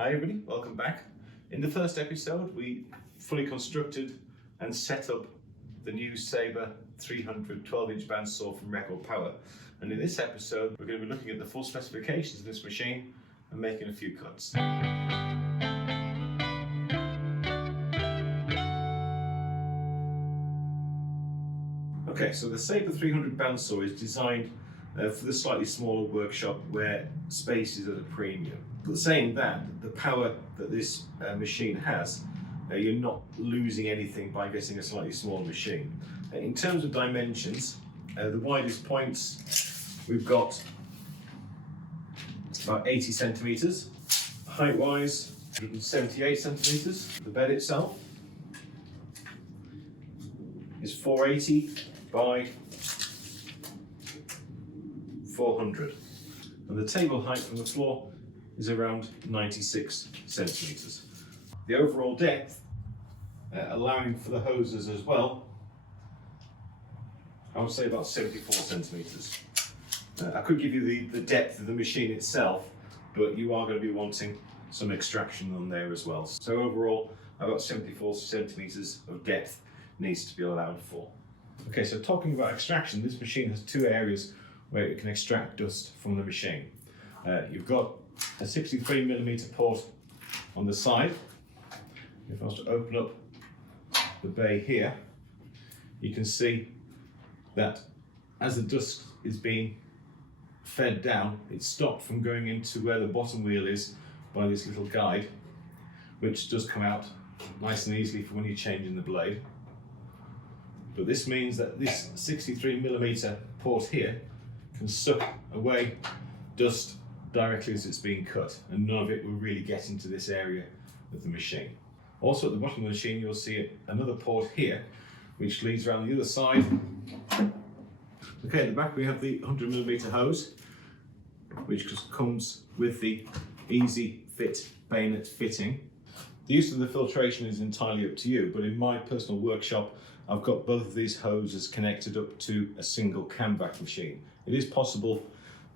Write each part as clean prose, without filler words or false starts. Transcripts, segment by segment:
Hi everybody, welcome back. In the first episode we fully constructed and set up the new Sabre 300 12-inch bandsaw from Record Power, and in this episode we're going to be looking at the full specifications of this machine and making a few cuts. Okay, so the Sabre 300 bandsaw is designed for the slightly smaller workshop where space is at a premium. But saying that, the power that this machine has, you're not losing anything by getting a slightly smaller machine. In terms of dimensions, the widest points we've got about 80 centimetres, height-wise 178 centimetres. The bed itself is 480 by 400, and the table height from the floor is around 96 centimetres. The overall depth, allowing for the hoses as well, I would say about 74 centimetres. I could give you the depth of the machine itself, but you are going to be wanting some extraction on there as well. So overall, about 74 centimetres of depth needs to be allowed for. Okay, so talking about extraction, this machine has two areas where it can extract dust from the machine. You've got a 63mm port on the side. If I was to open up the bay here, you can see that as the dust is being fed down, it's stopped from going into where the bottom wheel is by this little guide, which does come out nice and easily for when you're changing the blade. But this means that this 63mm port here can suck away dust directly as it's being cut, and none of it will really get into this area of the machine. Also at the bottom of the machine you'll see another port here which leads around the other side. Okay, at the back we have the 100mm hose, which just comes with the easy fit bayonet fitting. The use of the filtration is entirely up to you, but in my personal workshop I've got both of these hoses connected up to a single cam vac machine. It is possible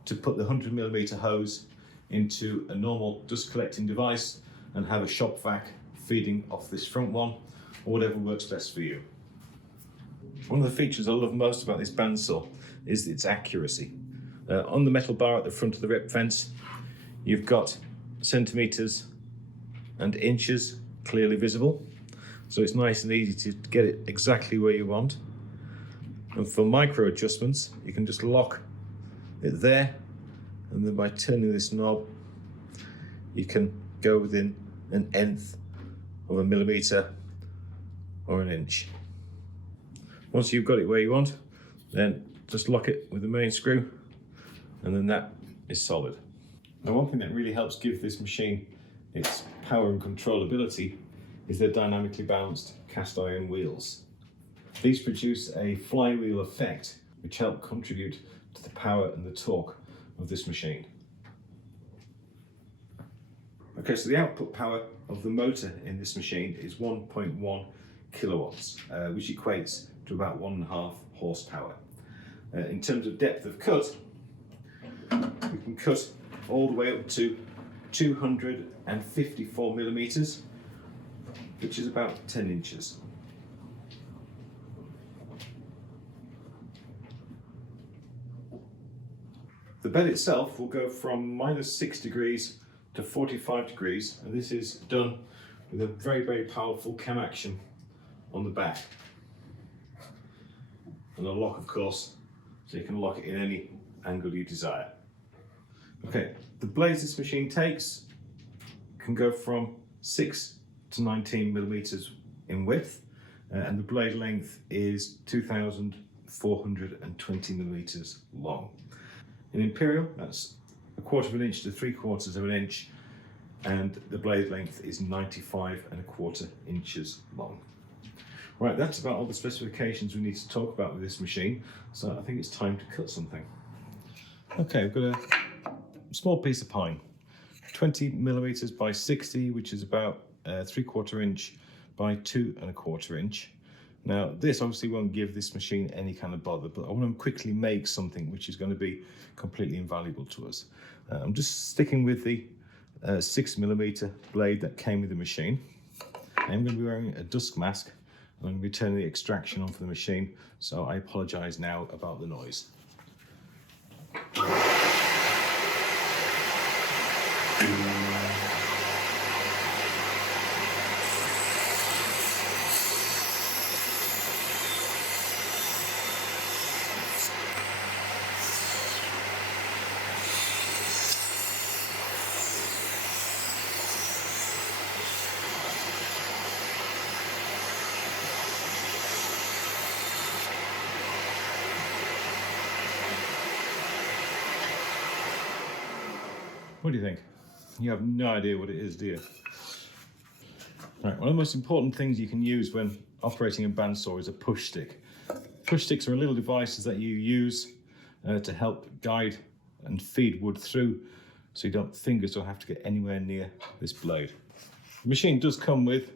to put the 100mm hose into a normal dust collecting device and have a shop vac feeding off this front one, or whatever works best for you. One of the features I love most about this bandsaw is its accuracy. On the metal bar at the front of the rep fence, you've got centimetres and inches clearly visible, so it's nice and easy to get it exactly where you want. And for micro adjustments, you can just lock it there, and then by turning this knob, you can go within an nth of a millimetre or an inch. Once you've got it where you want, then just lock it with the main screw, and then that is solid. Now, one thing that really helps give this machine its power and controllability is their dynamically balanced cast iron wheels. These produce a flywheel effect which help contribute to the power and the torque of this machine. Okay, so the output power of the motor in this machine is 1.1 kilowatts, which equates to about 1.5 horsepower. In terms of depth of cut, we can cut all the way up to 254mm, which is about 10 inches. The bed itself will go from -6 degrees to 45 degrees, and this is done with a very powerful cam action on the back. And a lock, of course, so you can lock it in any angle you desire. Okay, the blades this machine takes can go from 6 to 19mm in width, and the blade length is 2,420mm long. In imperial, that's 1/4 of an inch to 3/4 of an inch, and the blade length is 95¼ inches long. Right, that's about all the specifications we need to talk about with this machine, so I think it's time to cut something. Okay, we've got a small piece of pine, 20mm by 60, which is about 3/4 inch by 2¼ inch. Now, this obviously won't give this machine any kind of bother, but I want to quickly make something which is going to be completely invaluable to us. I'm just sticking with the 6mm blade that came with the machine. I'm going to be wearing a dust mask. I'm going to be turning the extraction on for the machine, so I apologise now about the noise. What do you think? You have no idea what it is, do you? Right, one of the most important things you can use when operating a bandsaw is a push stick. Push sticks are little devices that you use to help guide and feed wood through, so fingers don't have to get anywhere near this blade. The machine does come with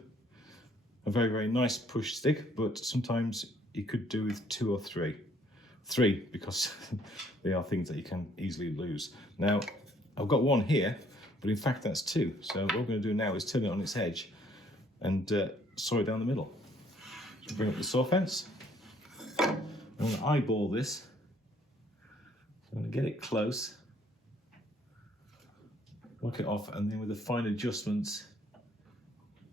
a very, very nice push stick, but sometimes you could do with 2 or 3. 3, because they are things that you can easily lose. Now, I've got one here, but in fact that's 2. So what we're going to do now is turn it on its edge and saw it down the middle. So bring up the saw fence. I'm going to eyeball this. I'm going to get it close, lock it off, and then with the fine adjustments,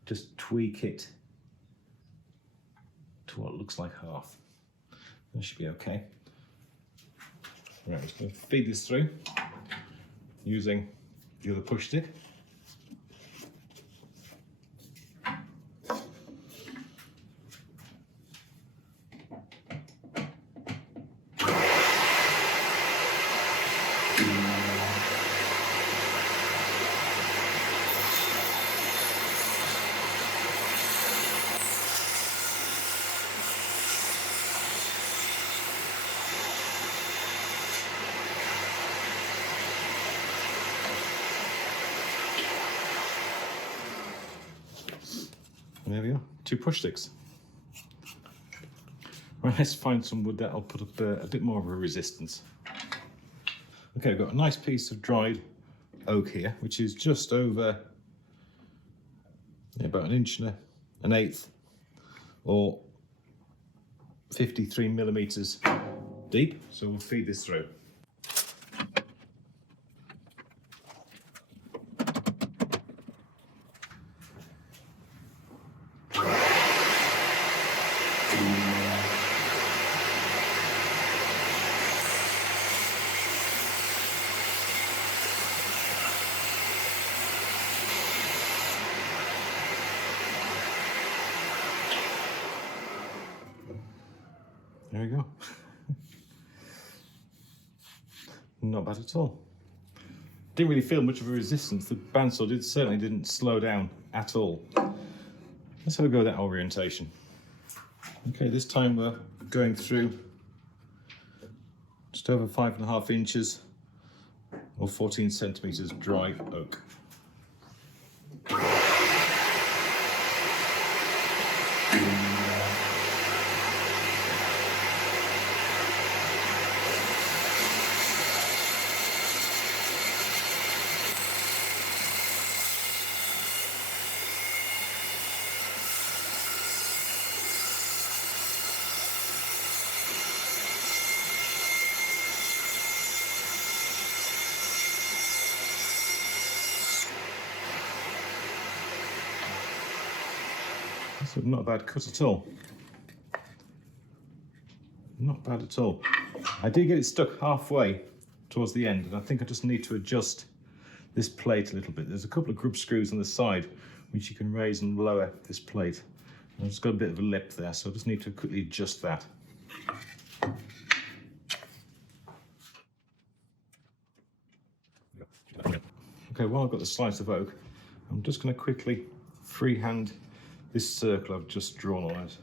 just tweak it to what looks like half. That should be okay. Right, I'm just going to feed this through using the other push stick. And there we are, 2 push sticks. Right, let's find some wood that'll put up a bit more of a resistance. Okay, I've got a nice piece of dried oak here, which is just over about 1.1/8 or 53mm deep. So we'll feed this through. There we go. Not bad at all. Didn't really feel much of a resistance. The bandsaw certainly didn't slow down at all. Let's have a go with that orientation. Okay, this time we're going through just over 5.5 inches or 14 centimeters dry oak. So not a bad cut at all. Not bad at all. I did get it stuck halfway towards the end, and I think I just need to adjust this plate a little bit. There's a couple of grub screws on the side which you can raise and lower this plate. I've just got a bit of a lip there, so I just need to quickly adjust that. Okay, while I've got the slice of oak, I'm just going to quickly freehand this circle I've just drawn on it.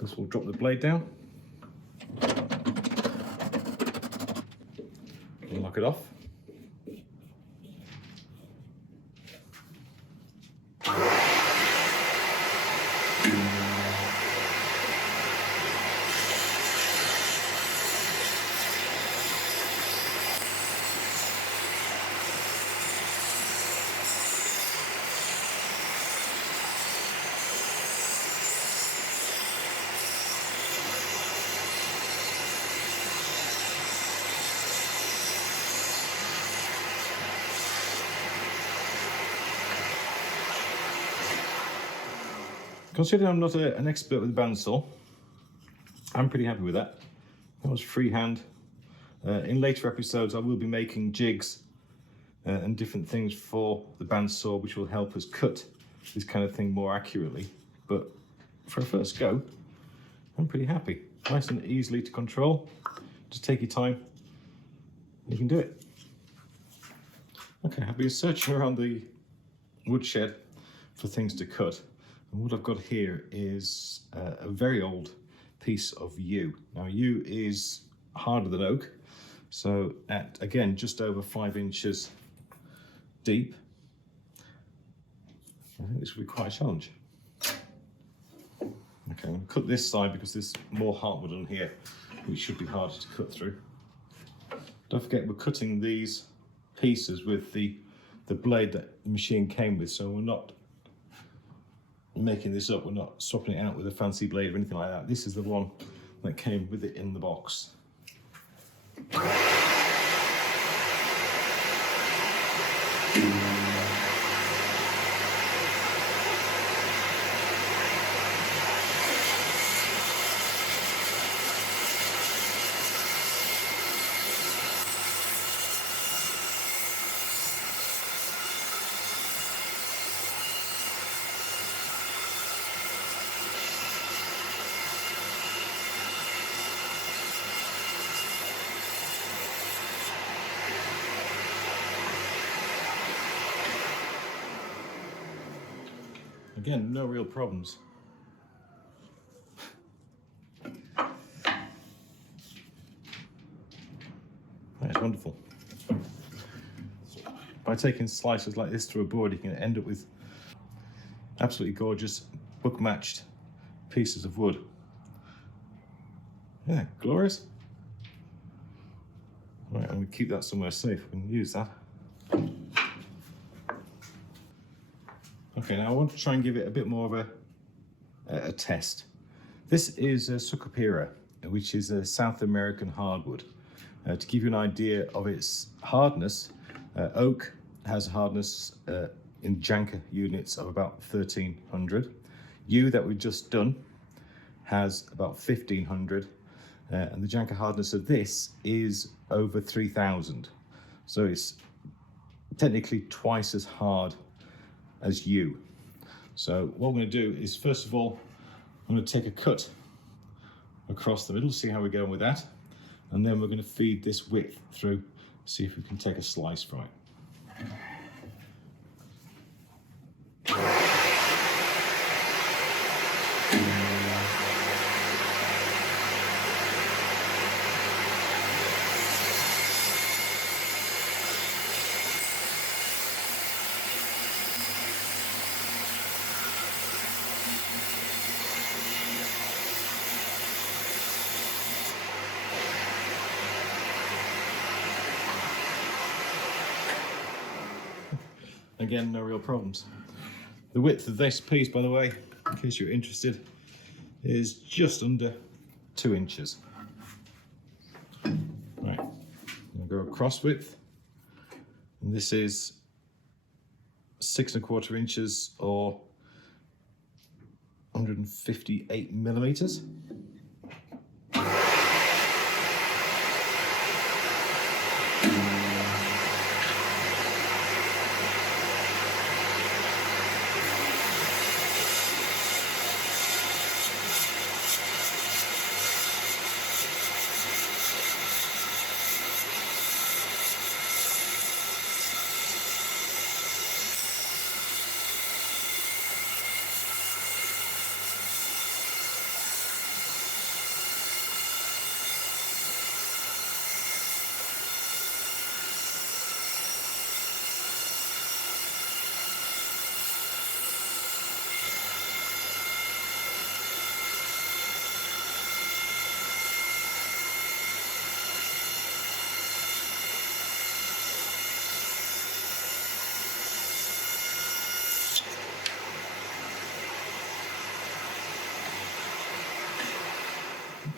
This will drop the blade down and lock it off. Considering I'm not an expert with the bandsaw, I'm pretty happy with that. That was freehand. In later episodes I will be making jigs and different things for the bandsaw which will help us cut this kind of thing more accurately. But for a first go, I'm pretty happy. Nice and easily to control. Just take your time, you can do it. Okay, I've been searching around the woodshed for things to cut, and what I've got here is a very old piece of yew. Now, yew is harder than oak, so at, again, just over 5 inches deep, I think this will be quite a challenge. Okay, I'm going to cut this side because there's more heartwood on here, which should be harder to cut through. Don't forget, we're cutting these pieces with the blade that the machine came with, so we're not making this up, we're not swapping it out with a fancy blade or anything like that. This is the one that came with it in the box. Again, no real problems. That's wonderful. By taking slices like this through a board, you can end up with absolutely gorgeous, book-matched pieces of wood. Yeah, glorious. Right, I'm going to keep that somewhere safe. We can use that. Okay, now I want to try and give it a bit more of a test. This is a Sucupira, which is a South American hardwood. To give you an idea of its hardness, oak has a hardness in Janka units of about 1300. Yew that we've just done has about 1500, and the Janka hardness of this is over 3000. So it's technically twice as hard as yew. So what I'm going to do is, first of all, I'm going to take a cut across the middle, see how we're going with that, and then we're going to feed this width through, see if we can take a slice from it. Again, no real problems. The width of this piece, by the way, in case you're interested, is just under 2 inches. Right, I'm going to go across width, and this is 6 1/4 inches or 158 millimeters.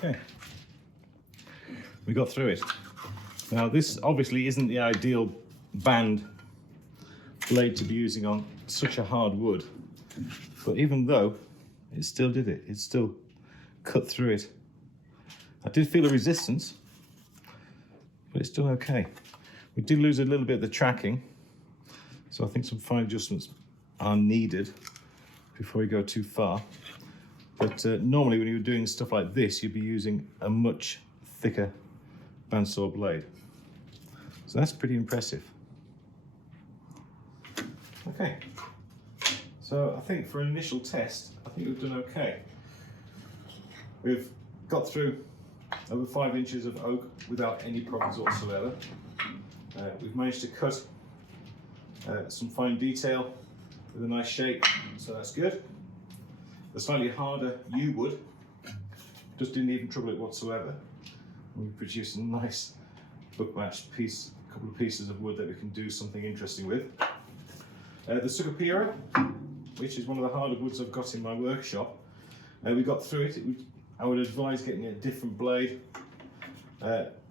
Okay, we got through it. Now this obviously isn't the ideal band blade to be using on such a hard wood, but even though it still did it. It still cut through it. I did feel a resistance, but it's still okay. We did lose a little bit of the tracking, so I think some fine adjustments are needed before we go too far. But normally when you're doing stuff like this, you'd be using a much thicker bandsaw blade. So that's pretty impressive. Okay, so I think for an initial test, I think we've done okay. We've got through over 5 inches of oak without any problems whatsoever. We've managed to cut some fine detail with a nice shape, so that's good. The slightly harder yew wood just didn't even trouble it whatsoever. We produced a nice book-matched piece, a couple of pieces of wood that we can do something interesting with. The Sucupira, which is one of the harder woods I've got in my workshop, we got through it. I would advise getting a different blade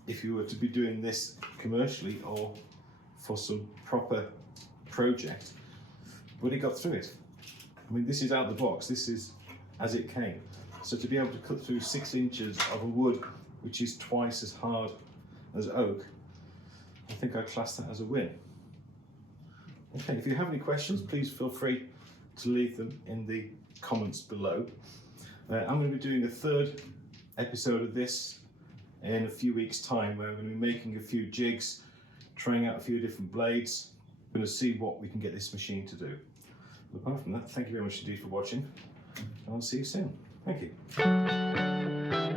if you were to be doing this commercially or for some proper project, but it got through it. I mean, this is out of the box, this is as it came. So to be able to cut through 6 inches of a wood which is twice as hard as oak, I think I'd class that as a win. Okay, if you have any questions, please feel free to leave them in the comments below. I'm going to be doing a 3rd episode of this in a few weeks' time, where I'm going to be making a few jigs, trying out a few different blades. I'm going to see what we can get this machine to do. But apart from that, thank you very much indeed for watching, and I'll see you soon. Thank you.